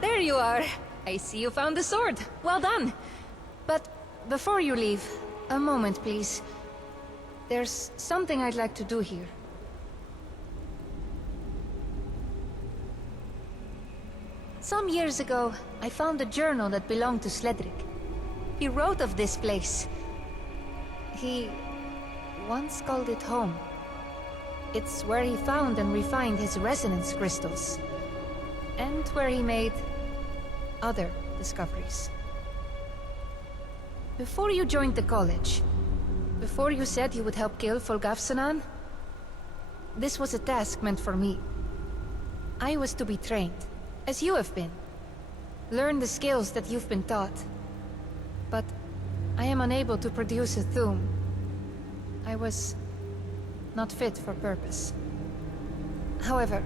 there you are. I see you found the sword. Well done. But before you leave, a moment, please. There's something I'd like to do here. Some years ago, I found a journal that belonged to Sledric. He wrote of this place. He once called it home. It's where he found and refined his resonance crystals. And where he made other discoveries. Before you joined the college, before you said you would help kill Folgafsanan, this was a task meant for me. I was to be trained, as you have been. Learn the skills that you've been taught. But I am unable to produce a Thu'um. I was not fit for purpose. However,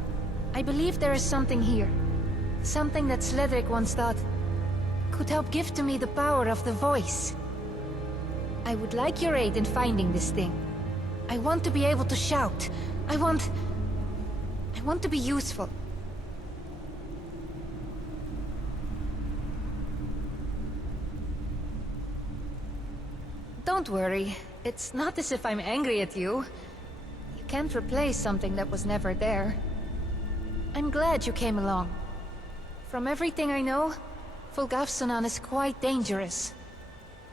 I believe there is something here. Something that Sledric once thought could help give to me the power of the voice. I would like your aid in finding this thing. I want to be able to shout. I want to be useful. Don't worry. It's not as if I'm angry at you. You can't replace something that was never there. I'm glad you came along. From everything I know, Folgafsanan is quite dangerous.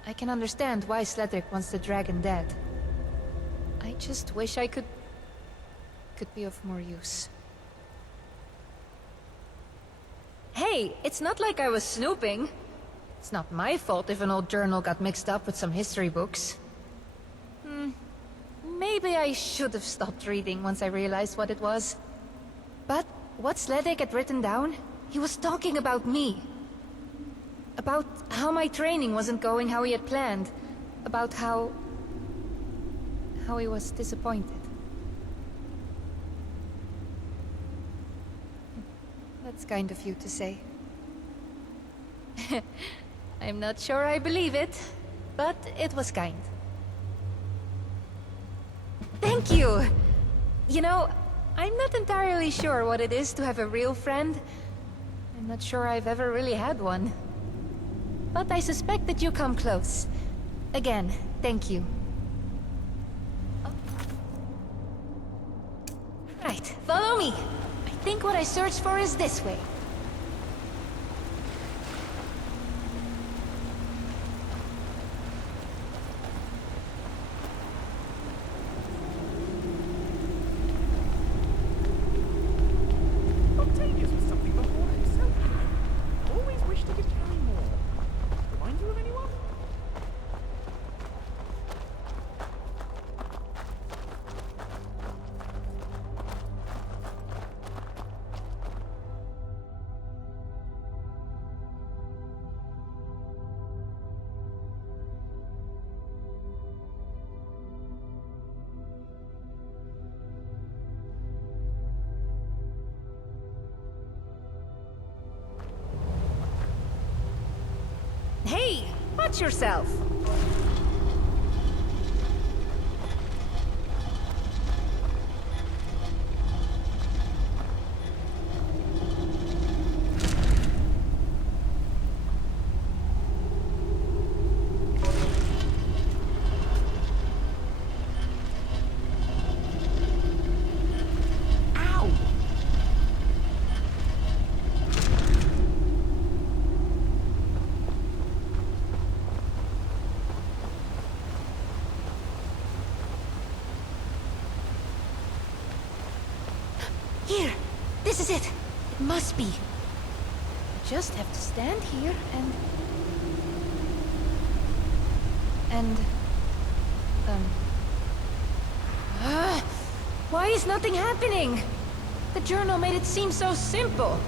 I can understand why Sledric wants the dragon dead. I just wish I could be of more use. Hey, it's not like I was snooping. It's not my fault if an old journal got mixed up with some history books. Maybe I should have stopped reading once I realized what it was. But what Sledric had written down, he was talking about me. About how my training wasn't going how he had planned. About how he was disappointed. That's kind of you to say. I'm not sure I believe it, but it was kind. Thank you! You know, I'm not entirely sure what it is to have a real friend. I'm not sure I've ever really had one. But I suspect that you come close. Again, thank you. Right, follow me! I think what I searched for is this way. Hey, watch yourself! Here! This is it! It must be! I just have to stand here and... Why is nothing happening? The journal made it seem so simple.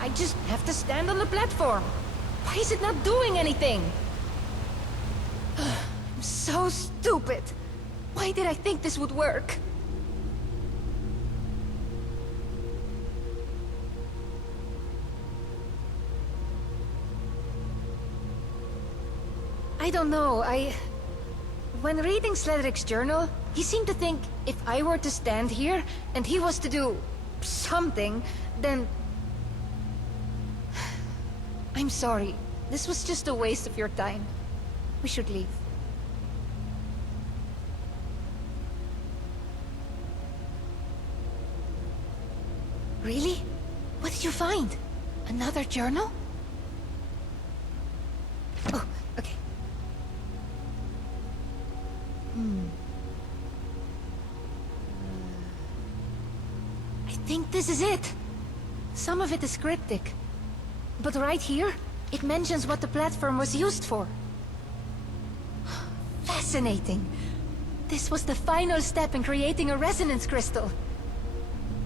I just have to stand on the platform. Why is it not doing anything? I'm so stupid. Why did I think this would work? I don't know, when reading Sledric's journal, he seemed to think if I were to stand here, and he was to do something, then I'm sorry. This was just a waste of your time. We should leave. Really? What did you find? Another journal? Oh, okay. I think this is it. Some of it is cryptic. But right here, it mentions what the platform was used for. Fascinating. This was the final step in creating a resonance crystal.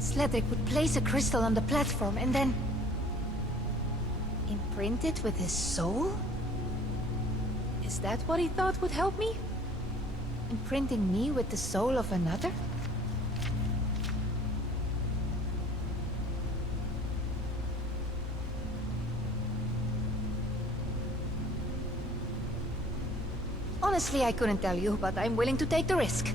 Sledric would place a crystal on the platform and then imprint it with his soul? Is that what he thought would help me? Imprinting me with the soul of another? Honestly, I couldn't tell you, but I'm willing to take the risk.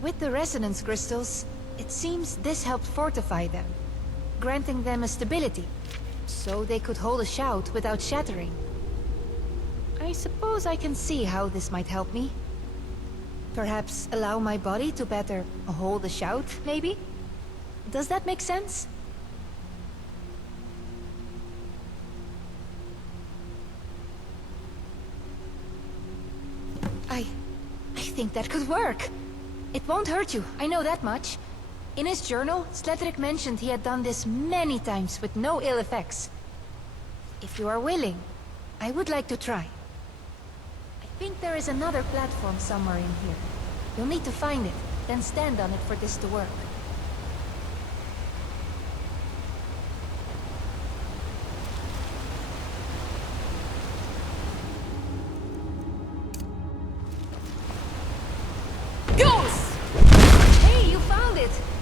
With the resonance crystals, it seems this helped fortify them, granting them a stability, so they could hold a shout without shattering. I suppose I can see how this might help me. Perhaps allow my body to better hold a shout, maybe? Does that make sense? I think that could work. It won't hurt you, I know that much. In his journal, Sledric mentioned he had done this many times with no ill effects. If you are willing, I would like to try. I think there is another platform somewhere in here. You'll need to find it, then stand on it for this to work.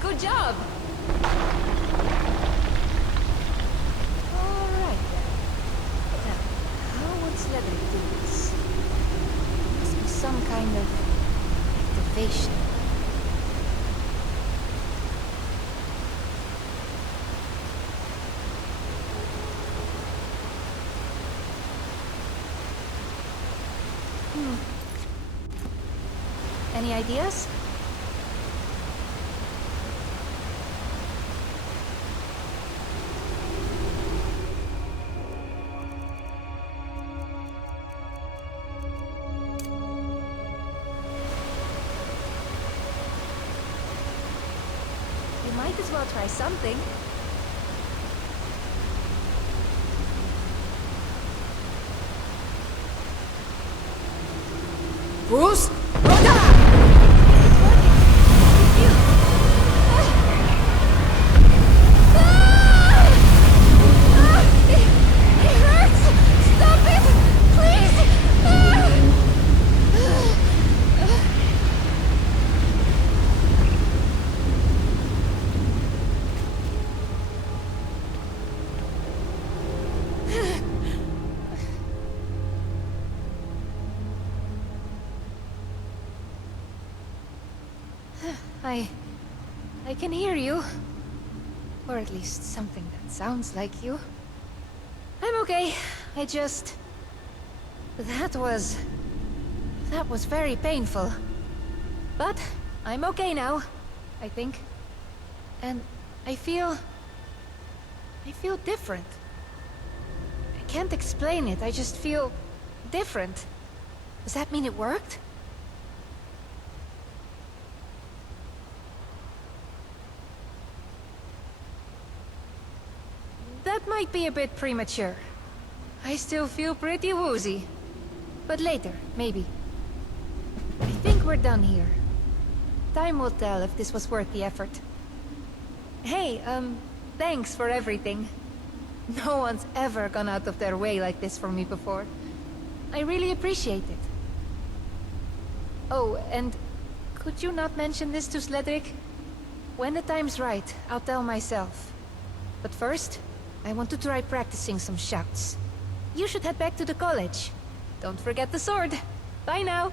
Good job! Alright then. Now, how would Sledric do this? Must be some kind of activation. Any ideas? Might as well try something. Bruce? I can hear you. Or at least something that sounds like you. I'm okay. That was very painful. But I'm okay now, I think. And I feel different. I can't explain it, I just feel different. Does that mean it worked? That might be a bit premature. I still feel pretty woozy. But later, maybe. I think we're done here. Time will tell if this was worth the effort. Hey, thanks for everything. No one's ever gone out of their way like this for me before. I really appreciate it. Oh, and could you not mention this to Sledric? When the time's right, I'll tell myself. But first, I want to try practicing some shouts. You should head back to the college. Don't forget the sword. Bye now.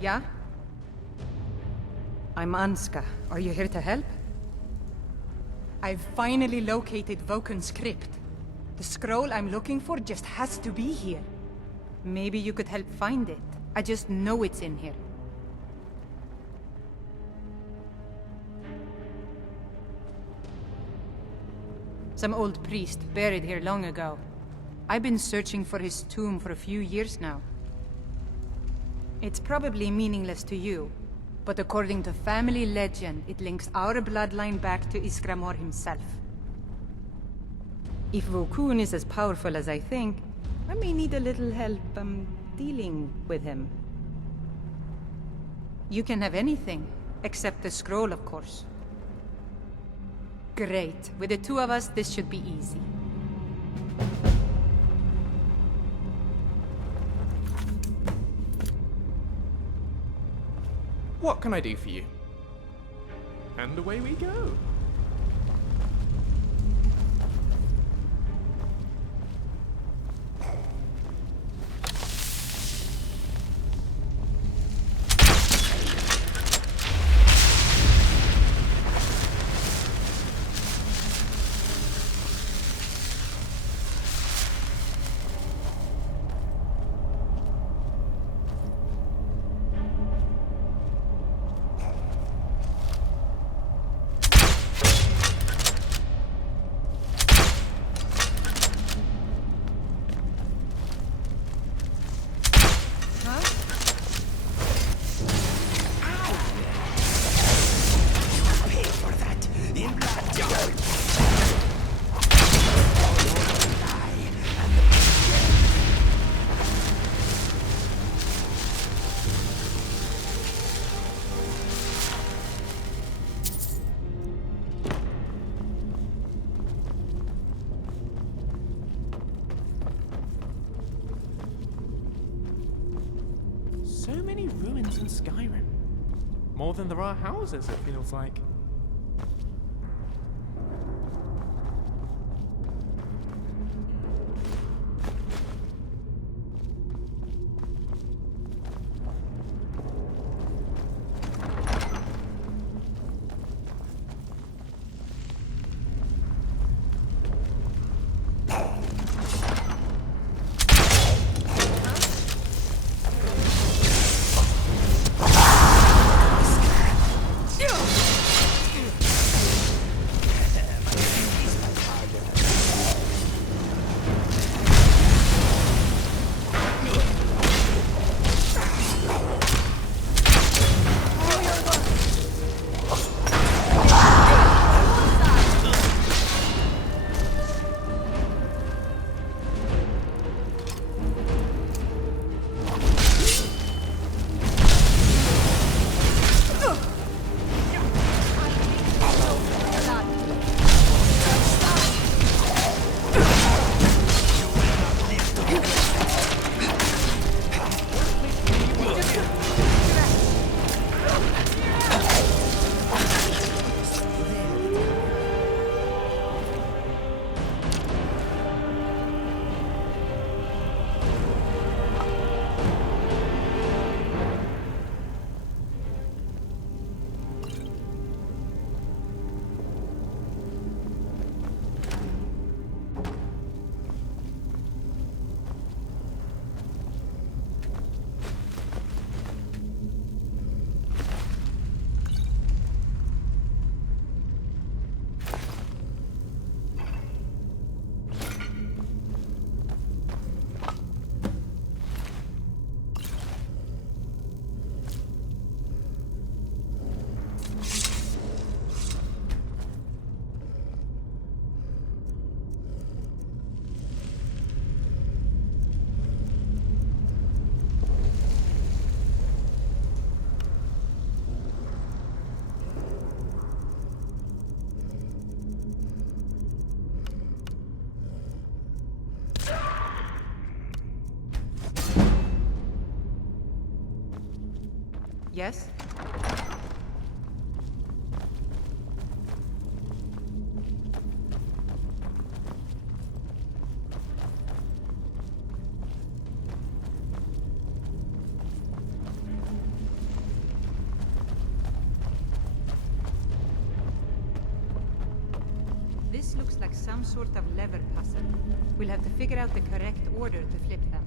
Yeah? I'm Anska. Are you here to help? I've finally located Voken's crypt. The scroll I'm looking for just has to be here. Maybe you could help find it. I just know it's in here. Some old priest buried here long ago. I've been searching for his tomb for a few years now. It's probably meaningless to you, but according to family legend, it links our bloodline back to Iskramor himself. If Vokun is as powerful as I think, I may need a little help, dealing with him. You can have anything, except the scroll, of course. Great. With the two of us, this should be easy. What can I do for you? And away we go. So many ruins in Skyrim. More than there are houses, it feels like. Yes? This looks like some sort of lever puzzle. We'll have to figure out the correct order to flip them.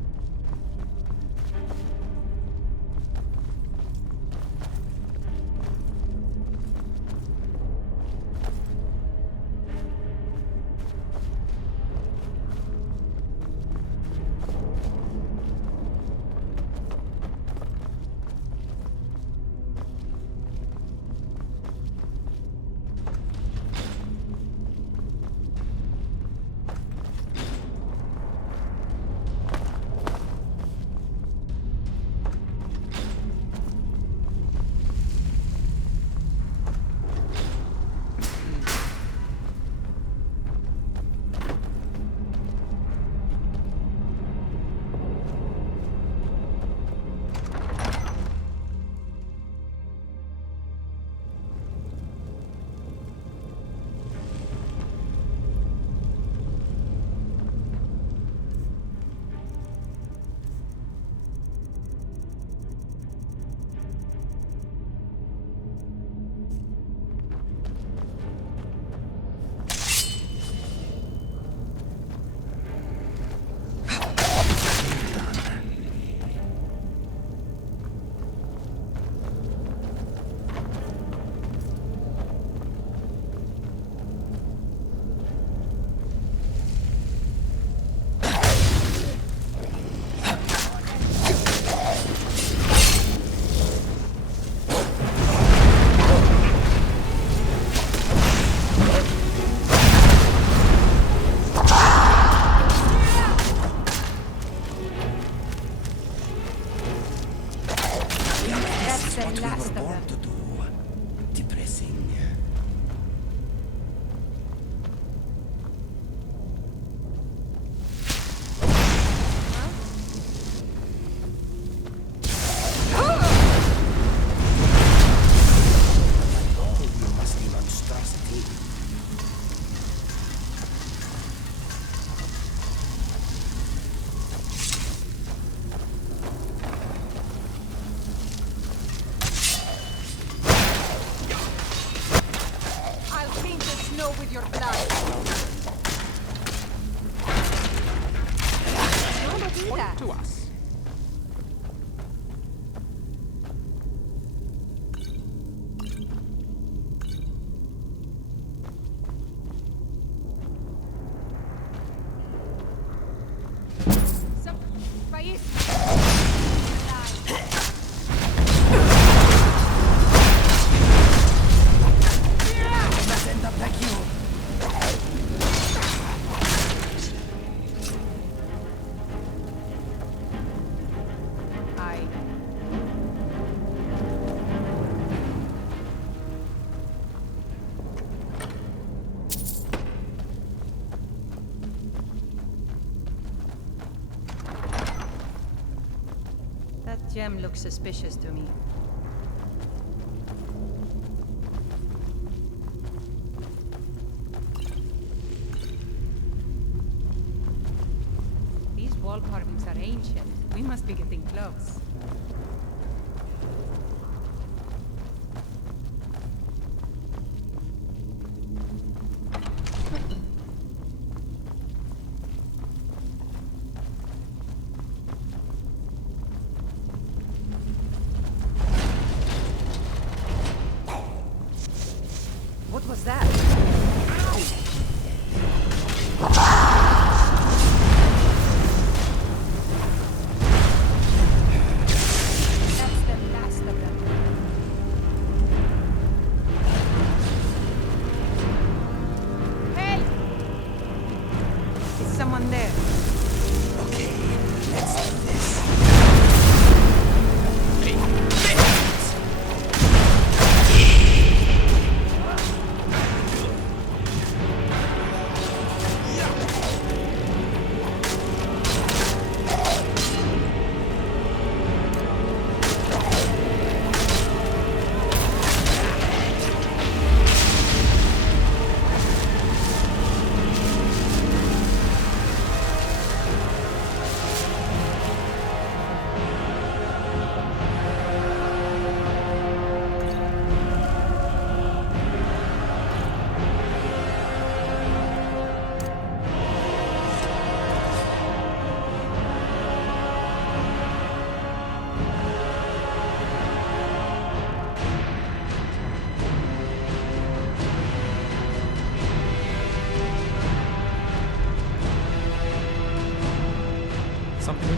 To us. That gem looks suspicious to me. These wall carvings are ancient. We must be getting close. What was that? That's the last of them. Help! Is someone there? Okay, let's do this.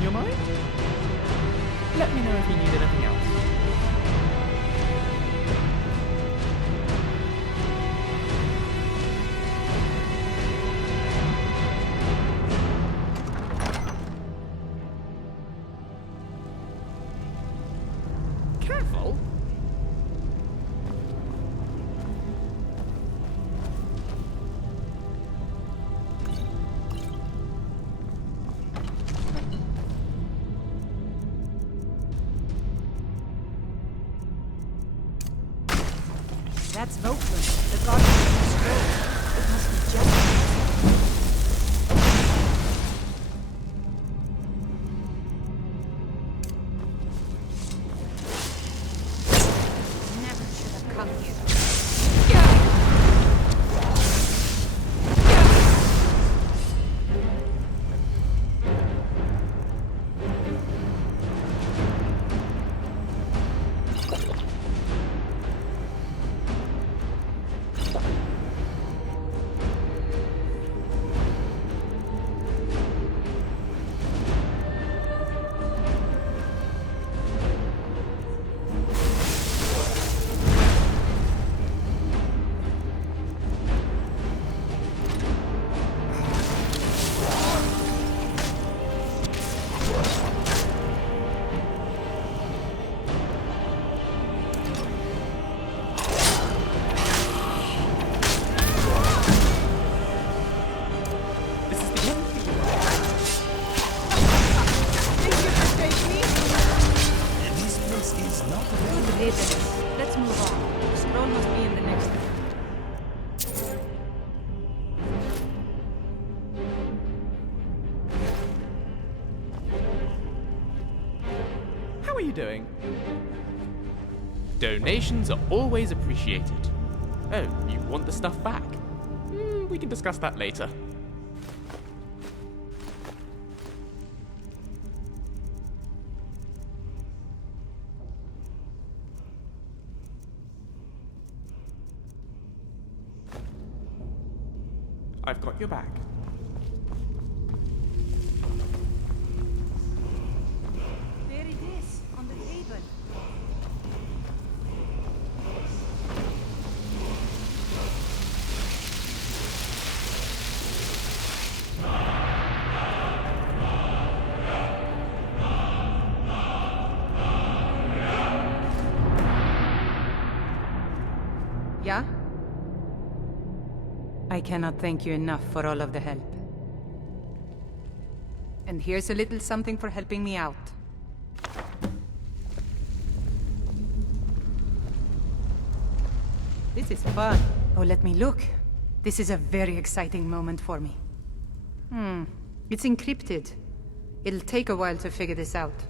your mind? Let me know if you need anything else. Careful! That's Volkman, the god of the scroll. It must be jealous. Never should have come here. Let's move on. The scroll must be in the next room. How are you doing? Donations are always appreciated. Oh, you want the stuff back? We can discuss that later. I've got your back. There it is, on the table. Yeah? I cannot thank you enough for all of the help. And here's a little something for helping me out. This is fun. Oh, let me look. This is a very exciting moment for me. It's encrypted. It'll take a while to figure this out.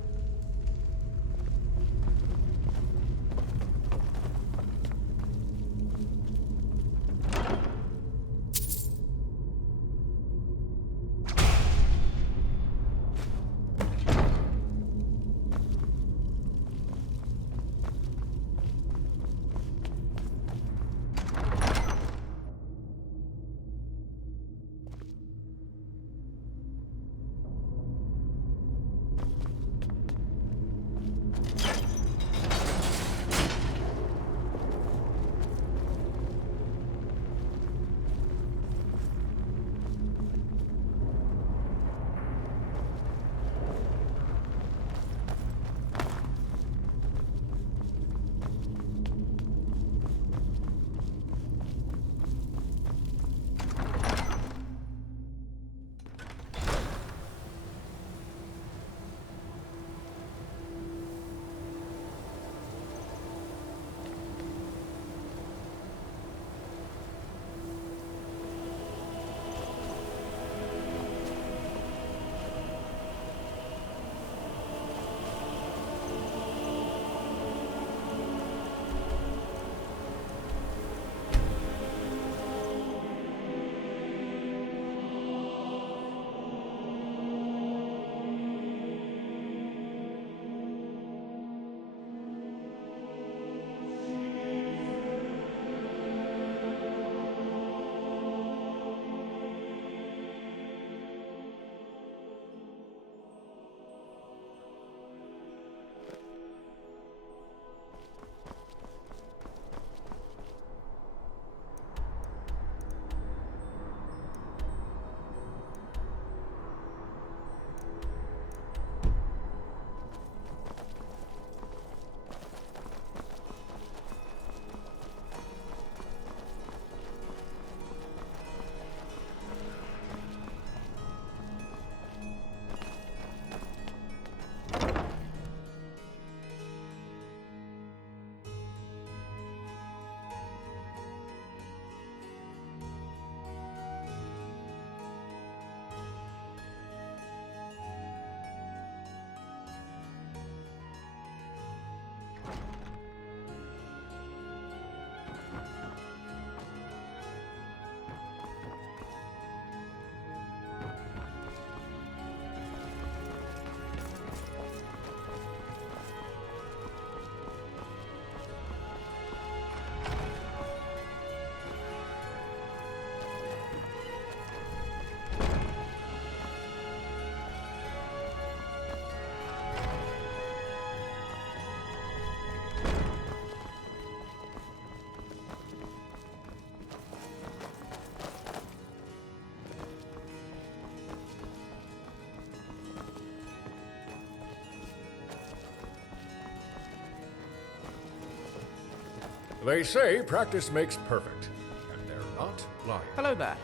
They say practice makes perfect, and they're not lying. Hello there.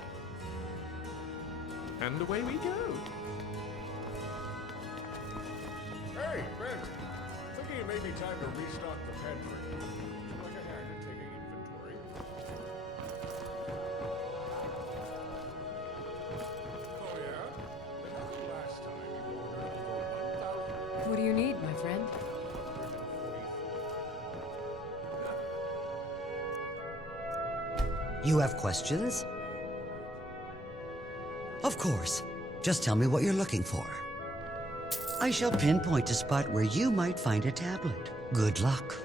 And away we go. Hey, Brent. Thinking it may be time to restock the pantry. Would you like a hand in taking inventory? Oh, yeah? Then how come last time you ordered over 1,000? What do you need, my friend? You have questions? Of course. Just tell me what you're looking for. I shall pinpoint a spot where you might find a tablet. Good luck.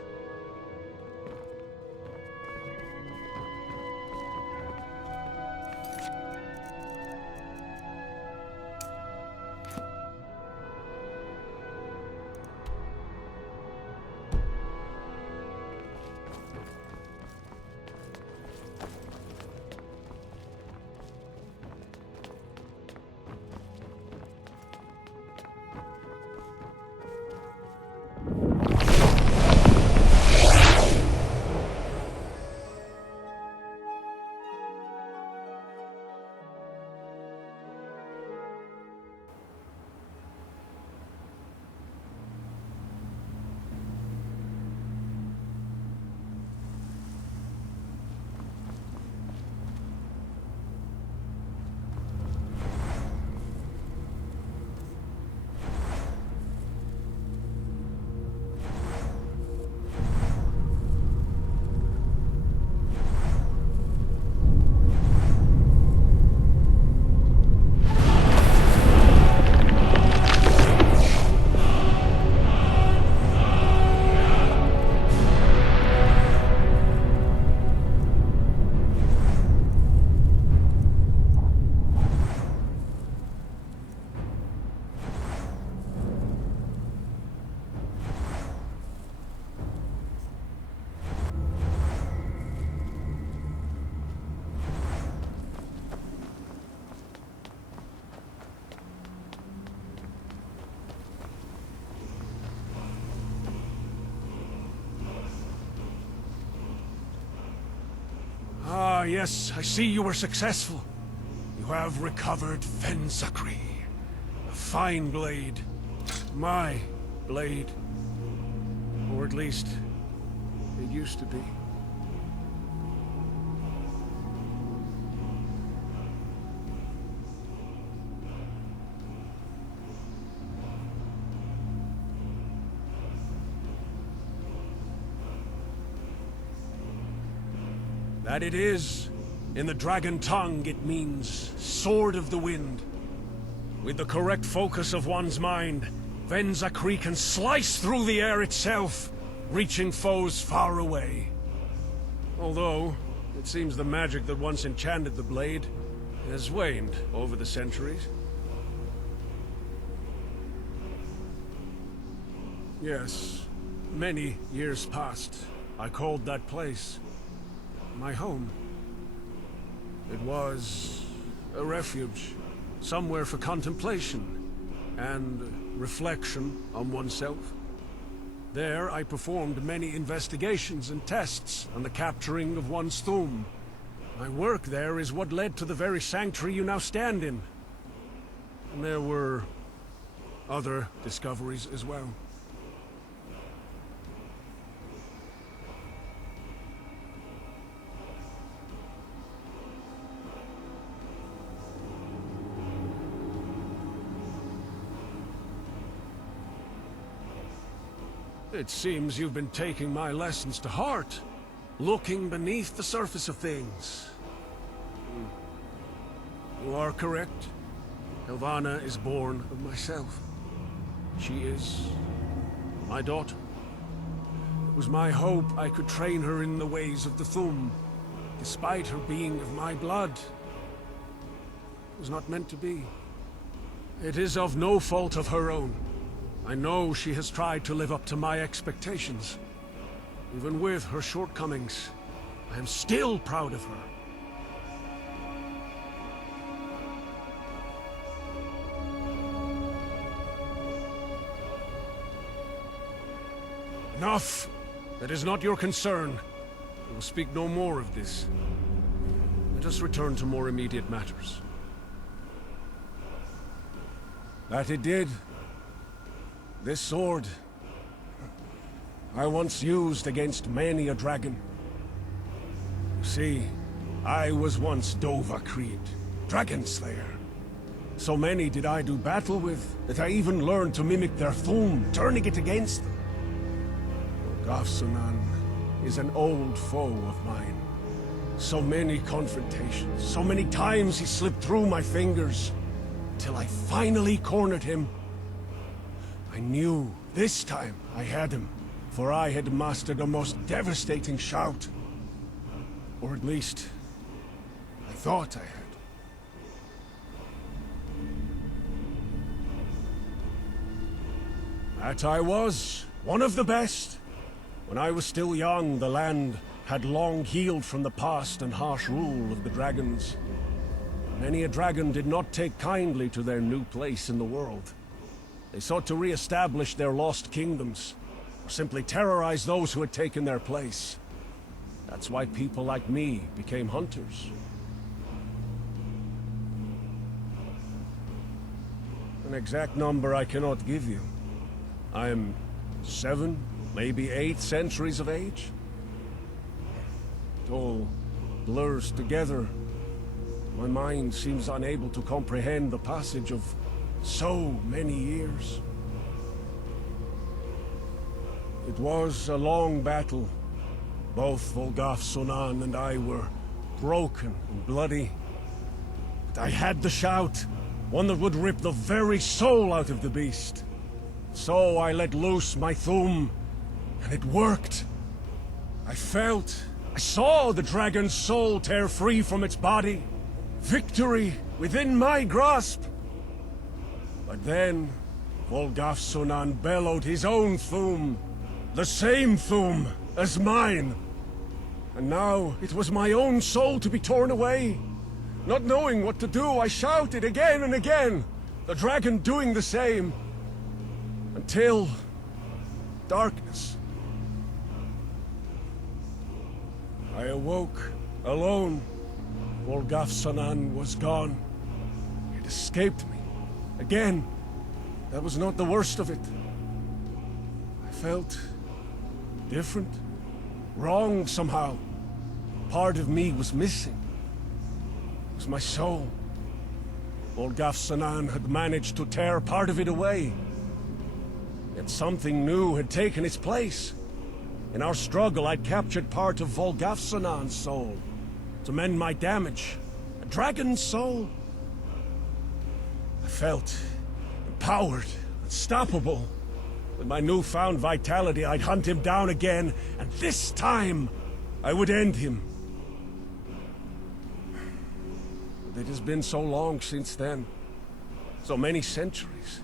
Ah, yes, I see you were successful. You have recovered Fenzakri. A fine blade. My blade. Or at least, it used to be. That it is. In the dragon tongue, it means Sword of the Wind. With the correct focus of one's mind, Fenzakri can slice through the air itself, reaching foes far away. Although, it seems the magic that once enchanted the blade has waned over the centuries. Yes, many years past, I called that place my home. It was a refuge, somewhere for contemplation and reflection on oneself. There I performed many investigations and tests on the capturing of one's Thu'um. My work there is what led to the very sanctuary you now stand in. And there were other discoveries as well. It seems you've been taking my lessons to heart, looking beneath the surface of things. You are correct. Helvana is born of myself. She is my daughter. It was my hope I could train her in the ways of the Thu'um, despite her being of my blood. It was not meant to be. It is of no fault of her own. I know she has tried to live up to my expectations. Even with her shortcomings, I am still proud of her. Enough! That is not your concern. We will speak no more of this. Let us return to more immediate matters. That it did. This sword I once used against many a dragon. You see, I was once Dova Creed, Dragon Slayer. So many did I do battle with, that I even learned to mimic their thum, turning it against them. Gafsunan is an old foe of mine. So many confrontations, so many times he slipped through my fingers, till I finally cornered him. I knew this time I had him, for I had mastered a most devastating shout. Or at least, I thought I had. That I was, one of the best. When I was still young, the land had long healed from the past and harsh rule of the dragons. Many a dragon did not take kindly to their new place in the world. They sought to re-establish their lost kingdoms, or simply terrorize those who had taken their place. That's why people like me became hunters. An exact number I cannot give you. I am 7, maybe 8 centuries of age. It all blurs together. My mind seems unable to comprehend the passage of so many years. It was a long battle. Both Volgaf Sonan and I were broken and bloody. But I had the shout, one that would rip the very soul out of the beast. So I let loose my thum, and it worked. I saw the dragon's soul tear free from its body. Victory within my grasp. But then, Volgaf Sonan bellowed his own thum, the same thum as mine. And now it was my own soul to be torn away. Not knowing what to do, I shouted again and again, the dragon doing the same. Until darkness. I awoke alone. Volgaf Sonan was gone. It escaped me. Again. That was not the worst of it. I felt different. Wrong somehow. Part of me was missing. It was my soul. Volgaf Sonan had managed to tear part of it away. Yet something new had taken its place. In our struggle, I'd captured part of Volgaf Sonan's soul. To mend my damage. A dragon's soul. I felt empowered, unstoppable. With my newfound vitality, I'd hunt him down again, and this time, I would end him. But it has been so long since then. So many centuries.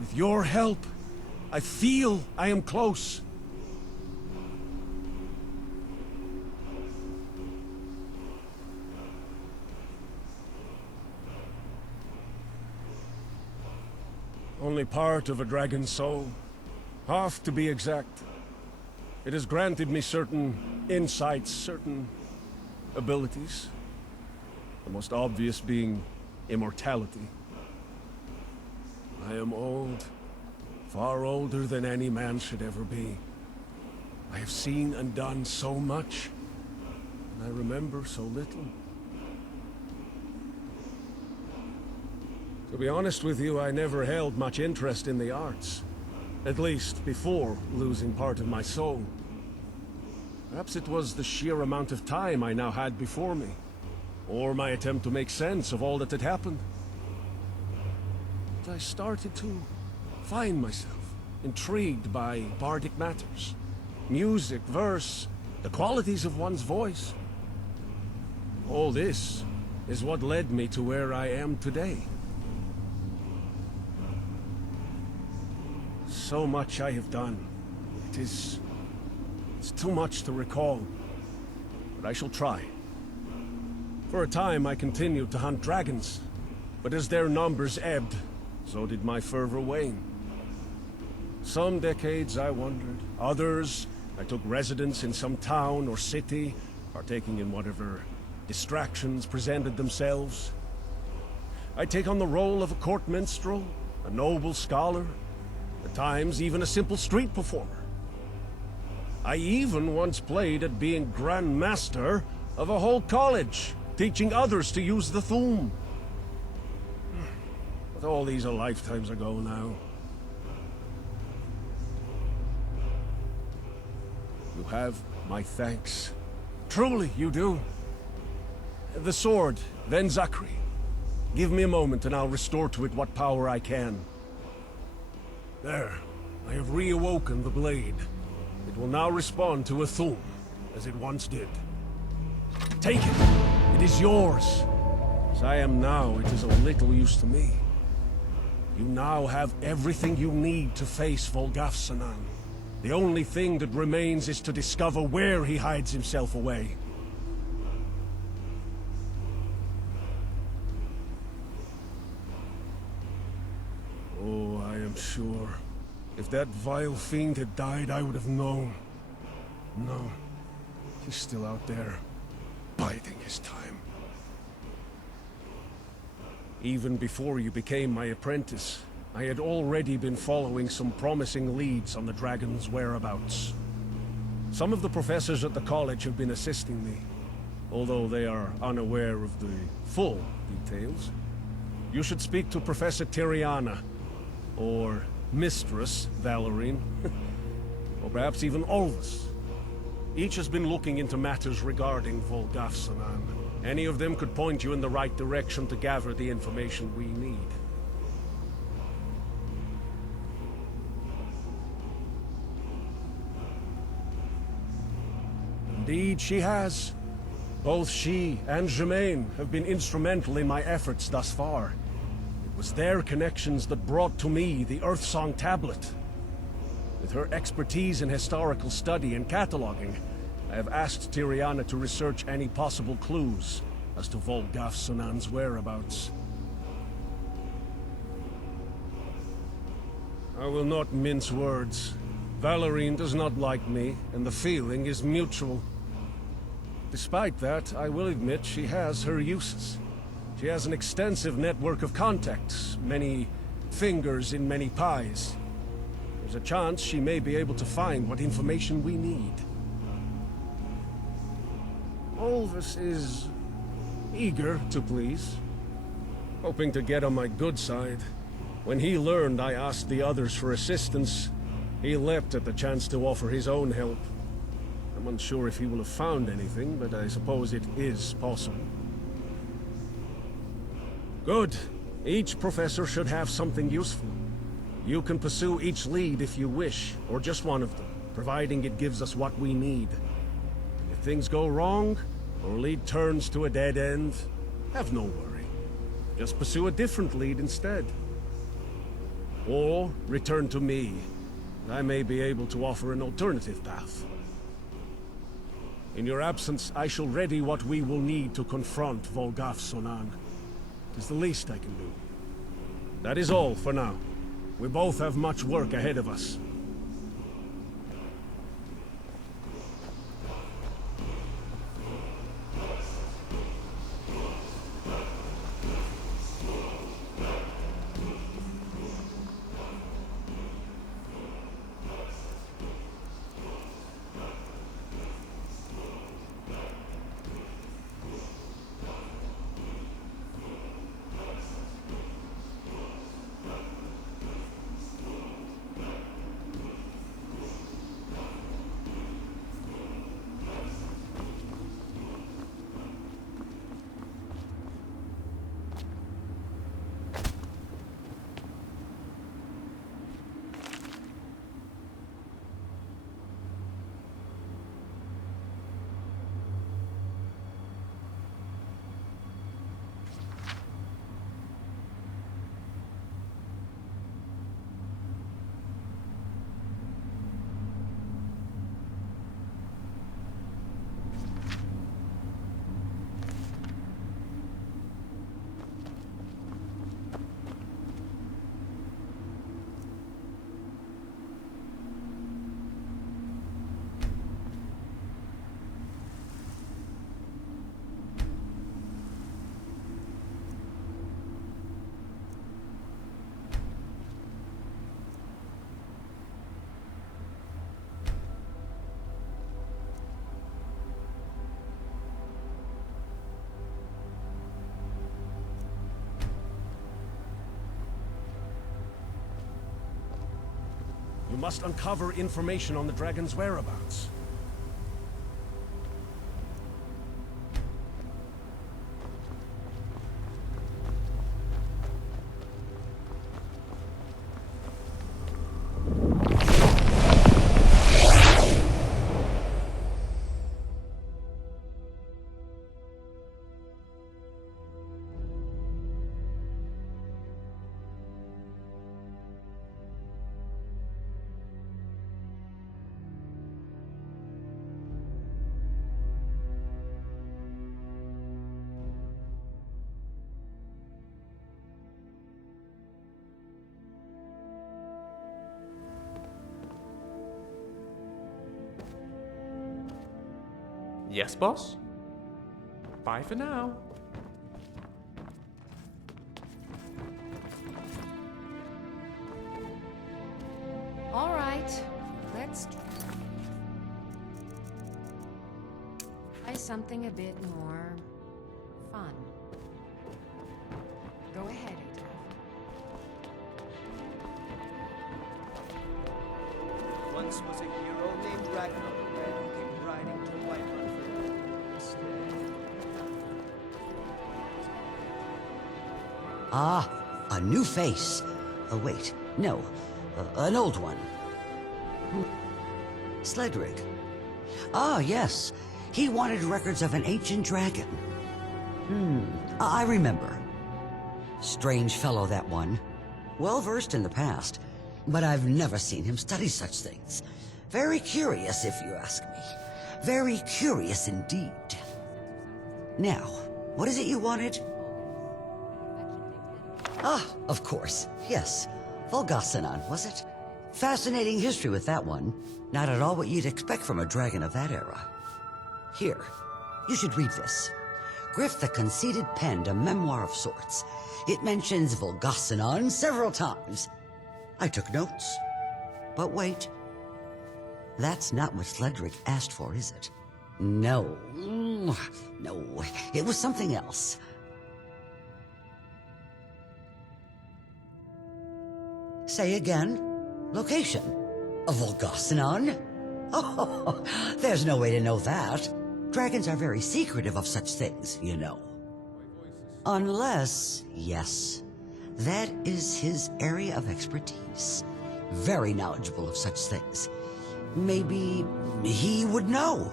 With your help, I feel I am close. Only part of a dragon's soul. Half, to be exact. It has granted me certain insights, certain abilities. The most obvious being immortality. I am old. Far older than any man should ever be. I have seen and done so much. And I remember so little. To be honest with you, I never held much interest in the arts. At least, before losing part of my soul. Perhaps it was the sheer amount of time I now had before me. Or my attempt to make sense of all that had happened. But I started to find myself intrigued by bardic matters. Music, verse, the qualities of one's voice. All this is what led me to where I am today. So much I have done. It's too much to recall. But I shall try. For a time I continued to hunt dragons. But as their numbers ebbed, so did my fervor wane. Some decades I wandered, others I took residence in some town or city, partaking in whatever distractions presented themselves. I take on the role of a court minstrel, a noble scholar, at times even a simple street performer. I even once played at being Grand Master of a whole college, teaching others to use the Thu'um. But all these are lifetimes ago now. You have my thanks. Truly, you do. The sword, then Zachary. Give me a moment and I'll restore to it what power I can. There. I have reawoken the blade. It will now respond to a Thu'um, as it once did. Take it. It is yours. As I am now, it is of little use to me. You now have everything you need to face Volgafsanan. The only thing that remains is to discover where he hides himself away. Oh, I am sure. If that vile fiend had died, I would have known. No. He's still out there, biding his time. Even before you became my apprentice, I had already been following some promising leads on the dragon's whereabouts. Some of the professors at the college have been assisting me, although they are unaware of the full details. You should speak to Professor Tiriana, or Mistress Valorine, or perhaps even Olvis. Each has been looking into matters regarding Volgafsanan. Any of them could point you in the right direction to gather the information we need. Indeed, she has. Both she and Germaine have been instrumental in my efforts thus far. It was their connections that brought to me the Earthsong tablet. With her expertise in historical study and cataloging, I have asked Tiriana to research any possible clues as to Volgafsanan's whereabouts. I will not mince words. Valorine does not like me, and the feeling is mutual. Despite that, I will admit she has her uses. She has an extensive network of contacts, many fingers in many pies. There's a chance she may be able to find what information we need. Olvis is eager to please, hoping to get on my good side. When he learned I asked the others for assistance, he leapt at the chance to offer his own help. I'm unsure if he will have found anything, but I suppose it is possible. Good. Each professor should have something useful. You can pursue each lead if you wish, or just one of them, providing it gives us what we need. If things go wrong, or lead turns to a dead end, have no worry. Just pursue a different lead instead. Or return to me. I may be able to offer an alternative path. In your absence, I shall ready what we will need to confront Volgafsanan. It is the least I can do. That is all for now. We both have much work ahead of us. We must uncover information on the dragon's whereabouts. Yes, boss? Bye for now. All right, let's try something a bit more fun. Go ahead, Adolf. Once was a hero named Ragnar, who came riding to White Ah, a new face. Oh, wait. No. An old one. Sledrick. Ah, yes. He wanted records of an ancient dragon. I remember. Strange fellow, that one. Well-versed in the past, but I've never seen him study such things. Very curious, if you ask me. Very curious indeed. Now, what is it you wanted? Ah, of course. Yes. Volgasanan, was it? Fascinating history with that one. Not at all what you'd expect from a dragon of that era. Here, you should read this. Griff the Conceited penned a memoir of sorts. It mentions Volgasanan several times. I took notes. But wait. That's not what Sledrick asked for, is it? No. No. It was something else. Say again. Location. Volgasanan? Oh, there's no way to know that. Dragons are very secretive of such things, you know. Unless, yes, that is his area of expertise. Very knowledgeable of such things. Maybe he would know.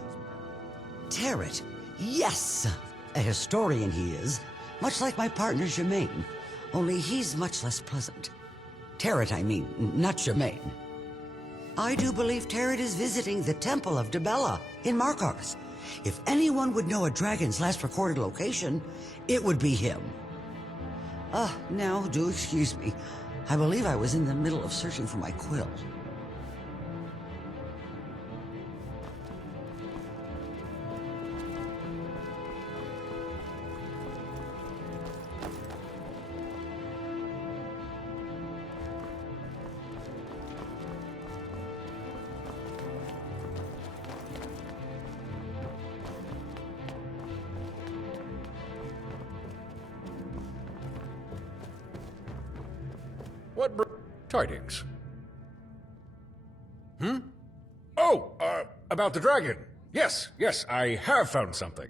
Tarrant, yes! A historian he is, much like my partner Germain, only he's much less pleasant. Tarrant, I mean, not Germain. I do believe Tarrant is visiting the Temple of Dibella in Markarth. If anyone would know a dragon's last recorded location, it would be him. Now, do excuse me. I believe I was in the middle of searching for my quill. What tidings? Oh, about the dragon. Yes, I have found something.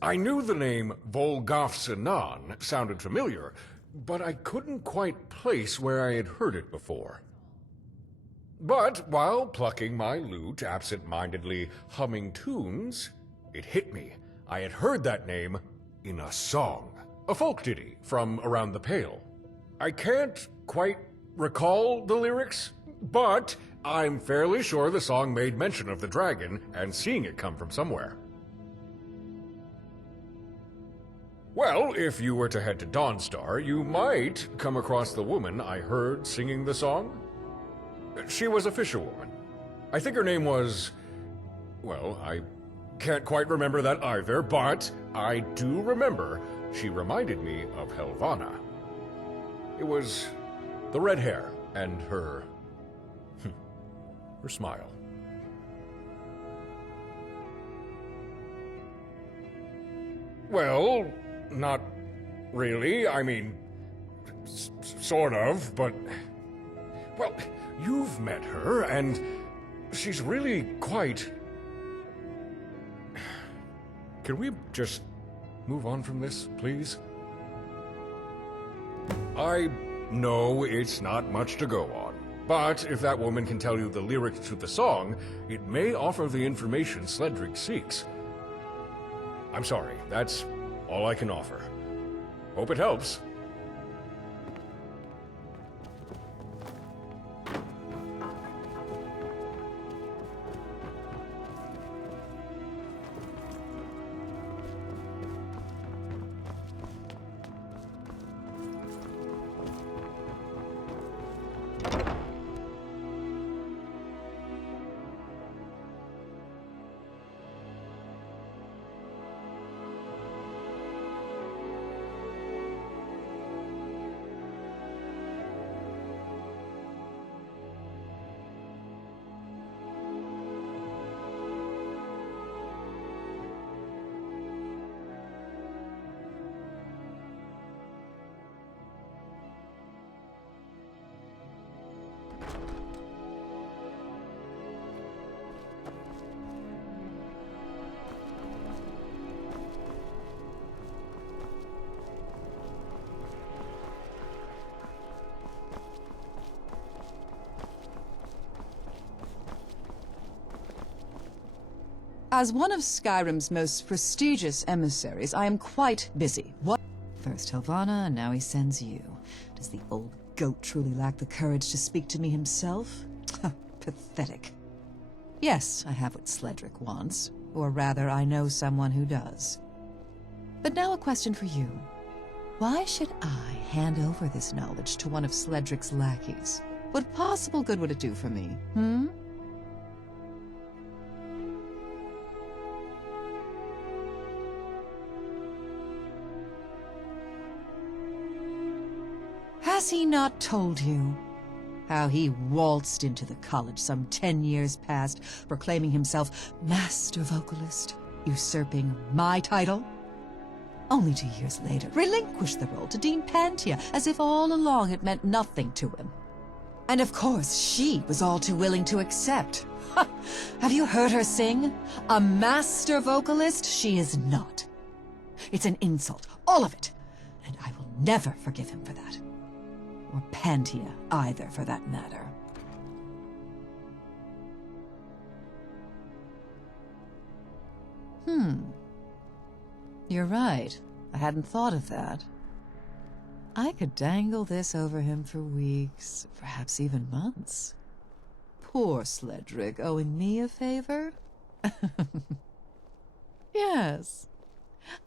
I knew the name Volgafsanan sounded familiar, but I couldn't quite place where I had heard it before. But while plucking my lute, absent-mindedly humming tunes, it hit me. I had heard that name in a song, a folk ditty from around the Pale. I can't quite recall the lyrics, but I'm fairly sure the song made mention of the dragon and seeing it come from somewhere. Well, if you were to head to Dawnstar, you might come across the woman I heard singing the song. She was a fisherwoman. I think her name was... well, I can't quite remember that either, but I do remember she reminded me of Helvana. It was the red hair and her smile. Well, not really. I mean, sort of, but... Well, you've met her, and she's really quite... Can we just move on from this, please? I know it's not much to go on, but if that woman can tell you the lyrics to the song, it may offer the information Sledrig seeks. I'm sorry, that's all I can offer. Hope it helps. As one of Skyrim's most prestigious emissaries, I am quite busy. What? First Helvana, and now he sends you. Does the old goat truly lack the courage to speak to me himself? Pathetic. Yes, I have what Sledric wants. Or rather, I know someone who does. But now a question for you. Why should I hand over this knowledge to one of Sledric's lackeys? What possible good would it do for me, hmm? Has he not told you how he waltzed into the college some 10 years past, proclaiming himself master vocalist, usurping my title? Only 2 years later, relinquished the role to Dean Pantia, as if all along it meant nothing to him. And of course, she was all too willing to accept. Ha! Have you heard her sing? A master vocalist? She is not. It's an insult, all of it. And I will never forgive him for that. Or Pantia, either, for that matter. You're right. I hadn't thought of that. I could dangle this over him for weeks, perhaps even months. Poor Sledric, owing me a favor? Yes.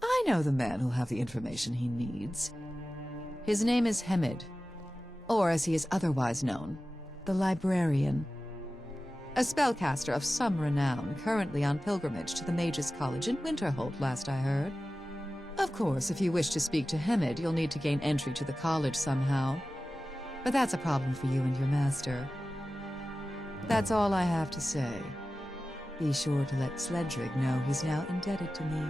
I know the man who'll have the information he needs. His name is Hemid. Or, as he is otherwise known, the Librarian. A spellcaster of some renown, currently on pilgrimage to the Mages' College in Winterhold, last I heard. Of course, if you wish to speak to Hemid, you'll need to gain entry to the college somehow. But that's a problem for you and your master. That's all I have to say. Be sure to let Sledrig know he's now indebted to me.